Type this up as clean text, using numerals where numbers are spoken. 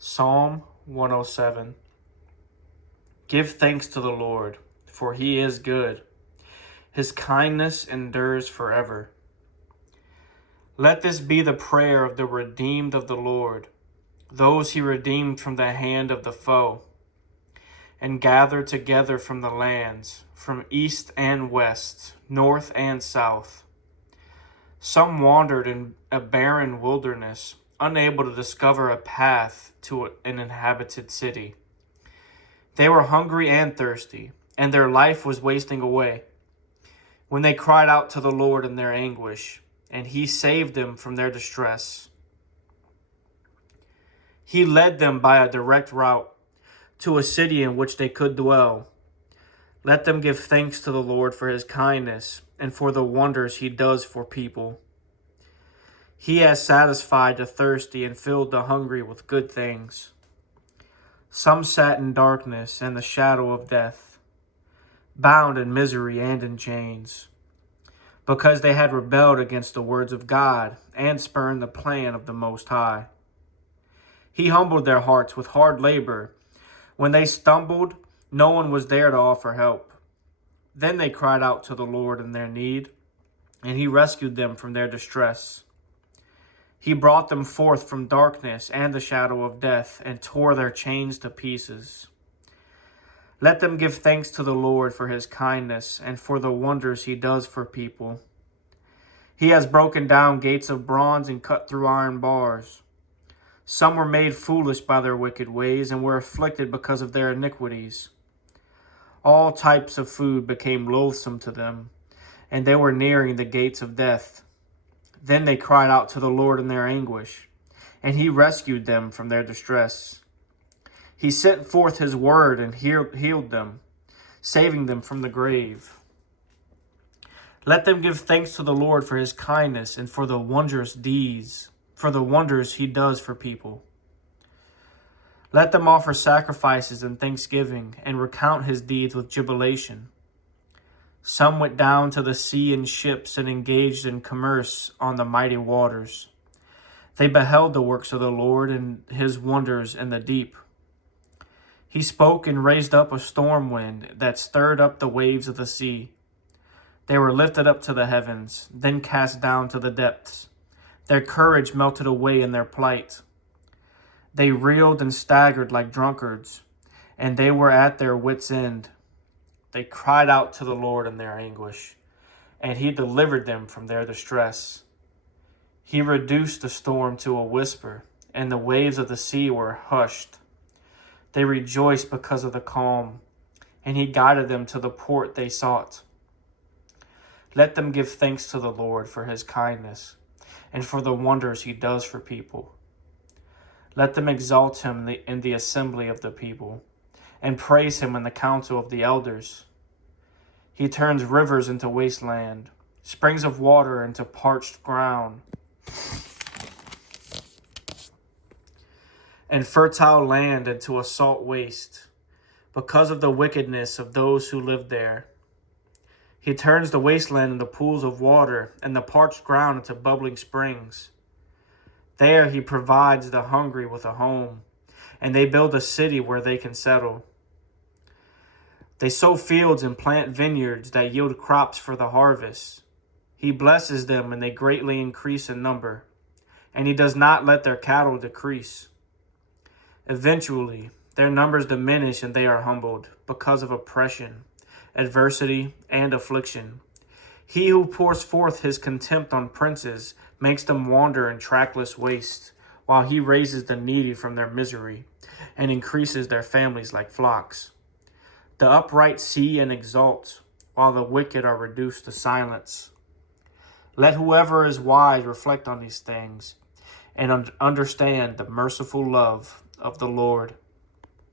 Psalm 107. Give thanks to the Lord, for he is good. His kindness endures forever. Let this be the prayer of the redeemed of the Lord, those he redeemed from the hand of the foe, and gathered together from the lands, from east and west, north and south. Some wandered in a barren wilderness, unable to discover a path to an inhabited city. They were hungry and thirsty, and their life was wasting away. When they cried out to the Lord in their anguish, and he saved them from their distress. He led them by a direct route to a city in which they could dwell. Let them give thanks to the Lord for his kindness and for the wonders he does for people. He has satisfied the thirsty and filled the hungry with good things. Some sat in darkness and the shadow of death, bound in misery and in chains, because they had rebelled against the words of God and spurned the plan of the Most High. He humbled their hearts with hard labor. When they stumbled, no one was there to offer help. Then they cried out to the Lord in their need, and he rescued them from their distress. He brought them forth from darkness and the shadow of death, and tore their chains to pieces. Let them give thanks to the Lord for his kindness and for the wonders he does for people. He has broken down gates of bronze and cut through iron bars. Some were made foolish by their wicked ways and were afflicted because of their iniquities. All types of food became loathsome to them, and they were nearing the gates of death. Then they cried out to the Lord in their anguish, and he rescued them from their distress. He sent forth his word and healed them, saving them from the grave. Let them give thanks to the Lord for his kindness and for the wondrous deeds, for the wonders he does for people. Let them offer sacrifices and thanksgiving and recount his deeds with jubilation. Some went down to the sea in ships and engaged in commerce on the mighty waters. They beheld the works of the Lord and his wonders in the deep. He spoke and raised up a storm wind that stirred up the waves of the sea. They were lifted up to the heavens, then cast down to the depths. Their courage melted away in their plight. They reeled and staggered like drunkards, and they were at their wits' end. They cried out to the Lord in their anguish, and he delivered them from their distress. He reduced the storm to a whisper, and the waves of the sea were hushed. They rejoiced because of the calm, and he guided them to the port they sought. Let them give thanks to the Lord for his kindness and for the wonders he does for people. Let them exalt him in the assembly of the people, and praise him in the council of the elders. He turns rivers into wasteland, springs of water into parched ground, and fertile land into a salt waste, because of the wickedness of those who live there. He turns the wasteland into pools of water, and the parched ground into bubbling springs. There he provides the hungry with a home, and they build a city where they can settle. They sow fields and plant vineyards that yield crops for the harvest. He blesses them, and they greatly increase in number, and he does not let their cattle decrease. Eventually, their numbers diminish, and they are humbled because of oppression, adversity, and affliction. He who pours forth his contempt on princes makes them wander in trackless waste, while he raises the needy from their misery and increases their families like flocks. The upright see and exult, while the wicked are reduced to silence. Let whoever is wise reflect on these things and understand the merciful love of the Lord.